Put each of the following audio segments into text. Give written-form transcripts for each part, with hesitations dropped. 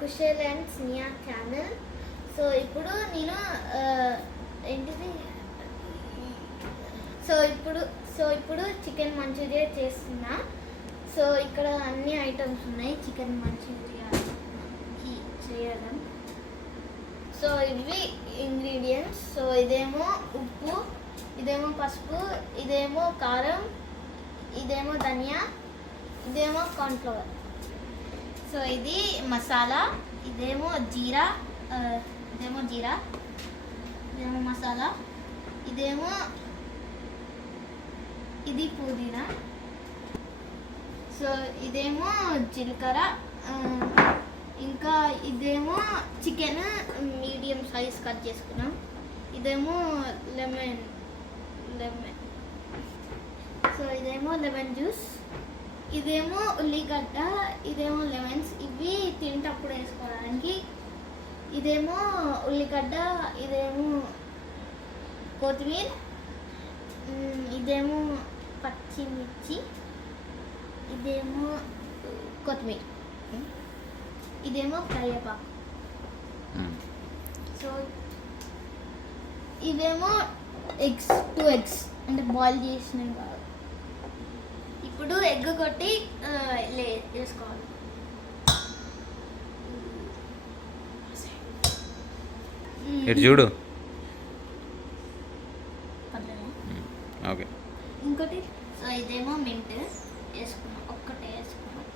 Kushal and Sniya channel. So ఇప్పుడు నేను ఏంటిది సో ఇప్పుడు చికెన్ మంచూరియా చేస్తున్నా. సో ఇక్కడ అన్ని ఐటమ్స్ ఉన్నాయి చికెన్ మంచూరియాకి చేయడం. సో ఇవి ఇంగ్రీడియంట్స్. సో ఇదేమో ఉప్పు, ఇదేమో పసుపు, ఇదేమో కారం, ఇదేమో ధనియా, ఇదేమో కార్న్ఫ్లవర్. సో ఇది మసాలా, ఇదేమో జీరా, ఇదేమో మసాలా, ఇది పుదీనా. సో ఇదేమో జీలకర్ర, ఇంకా ఇదేమో చికెన్ మీడియం సైజ్ కట్ చేసుకున్నాం. ఇదేమో లెమన్. సో ఇదేమో లెమన్ జ్యూస్, ఇదేమో ఉల్లిగడ్డ, ఇదేమో లెమన్స్. ఇవి తింటప్పుడు వేసుకోవడానికి. ఇదేమో ఉల్లిగడ్డ, ఇదేమో కొత్తిమీర, ఇదేమో పచ్చిమిర్చి, ఇదేమో కొత్తిమీర, ఇదేమో కరివేపాకు. సో ఇవేమో టూ ఎగ్స్ అంటే బాయిల్ చేసినవి కాదు. ఇప్పుడు ఎగ్ కొట్టి వేసుకోవాలి. ఇటు చూడు. ఓకే. ఇంకోటి. సో ఇదేమో మింట్ వేసుకున్నాం, ఒక్కటే వేసుకున్నాం.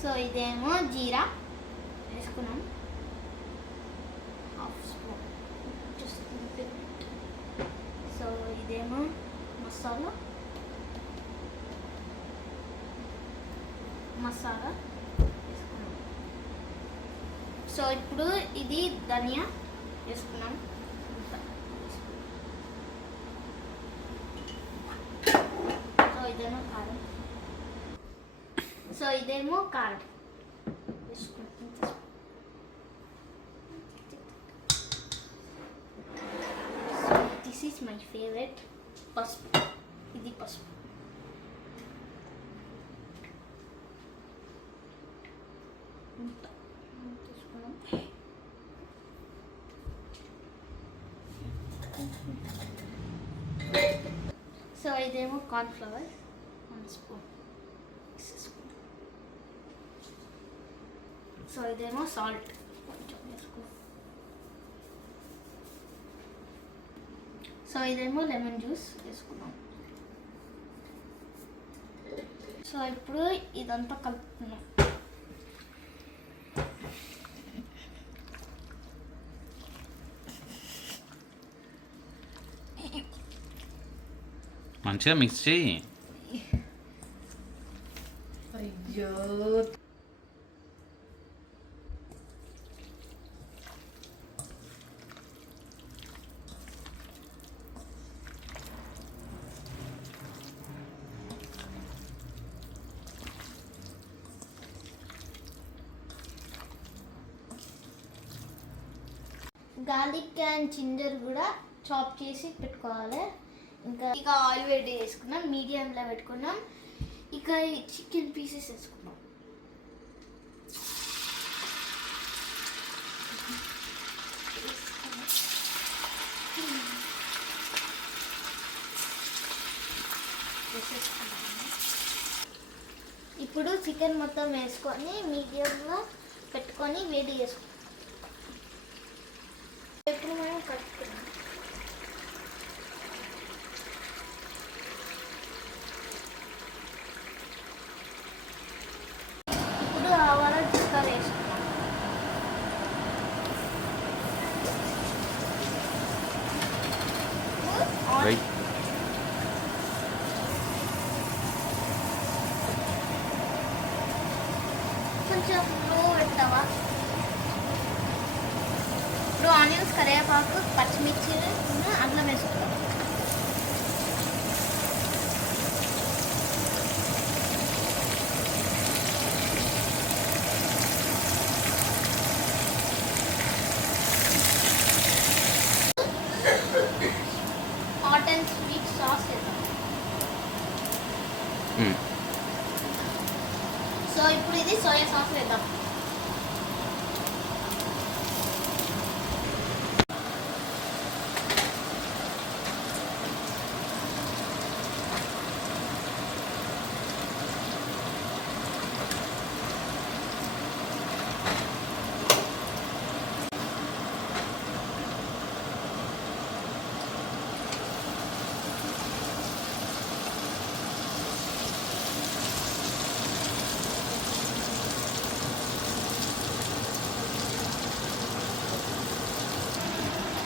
సో ఇదేమో జీరా వేసుకున్నాం, హాఫ్ స్పూన్. సో ఇదేమో మసాలా వేసుకున్నాం. సో ఇప్పుడు ఇది ధనియా వేసుకున్నాం. సో ఇదేమో కారం. సో ఇదేమో కారం వేసుకున్నాం. So this is my favourite. పసుపు, ఇది పసుపు. సో ఇదేమో కార్న్ఫ్లవర్ 1 స్పూన్. సో ఇదేమో సాల్ట్ కొంచెం వేసుకున్నాం. సో ఇదేమో లెమన్ జ్యూస్ వేసుకున్నాం. సో ఇప్పుడు ఇదంతా కలుపుతున్నాం. మంచిగా మిక్స్ చేయి. అయ్యో గార్లిక్ అండ్ జింజర్ కూడా చాప్ చేసి పెట్టుకోవాలి. ఇక ఆయిల్ వేడి వేసుకున్నాం, మీడియంలో పెట్టుకున్నాం. ఇక చికెన్ పీసెస్ వేసుకున్నాం. ఇప్పుడు చికెన్ మొత్తం వేసుకొని మీడియంలో పెట్టుకొని వేడి చేసుకుంటాం. ఇప్పుడు మనం కట్టుకున్నాం. ఇప్పుడు ఆవాల జిలకర్ర వేసుకున్నాం. కొంచెం లో పెట్టావా? ఇప్పుడు ఆనియన్స్, కరివేపాకు, పచ్చిమిర్చి, అల్లం వేసుకుంటాం. హాట్ అండ్ స్వీట్ సాస్ వేద్దాం. సో ఇప్పుడు ఇది సోయా సాస్ వేద్దాం.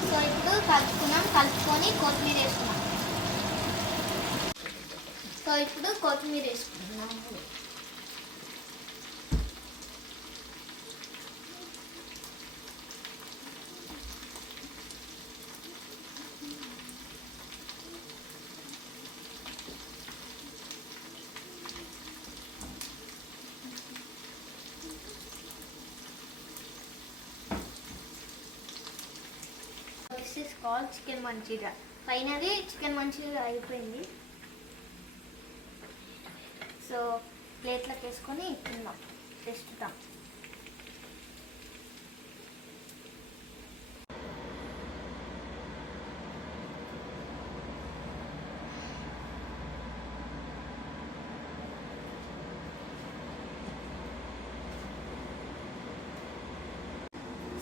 సో ఇప్పుడు కలుపుకొని కొత్తిమీర వేసుకున్నాం. సో ఇప్పుడు కొత్తిమీర వేసుకుంటున్నాము. This is called chicken manchurian. Finally chicken manchurian అయిపోయింది. సో ప్లేట్లోకి వేసుకొని తిందాం, టేస్ట్దాం.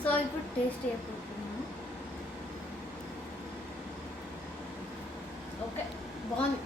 సో ఇప్పుడు టేస్ట్ అయిపోతున్నాను. ఓకే, బాగుంది.